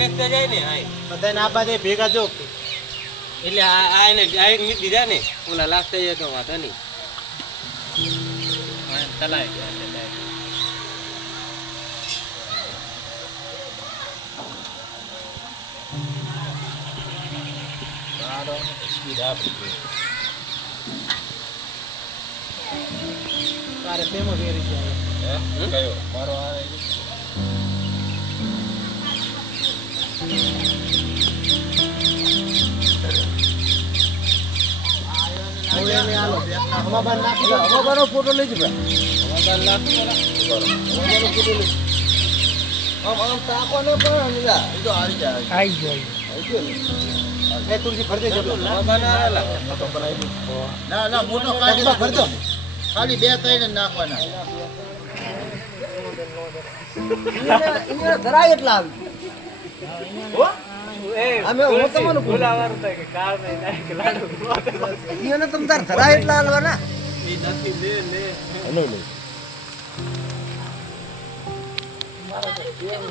વેચતા જાય ને આ બધાને આ બાજુ ભેગા જો એટલે આ એને ડાયરેક્ટ મીટ દીધા ને ઓલા લાગતા જાય તો વાંધો નહીં ચલાય ગયા એટલે તારે તેમાં ફેરી જાય હે કયો મારો આવે અમારો ફોટો લઈ જ આવી જાય તુલસી ભરજે ના ના મોટો કાઢી ભરજો ખાલી 2 3 નાખવાના ધરાય એટલા આવી અમે હું તમને બોલાવાનું થાય કે કાર નહીં નાય કે લાડુ એને તમ તાર ધરાય એટલા હાલવાના એ નથી લે હેલો લે મારા તો કેમ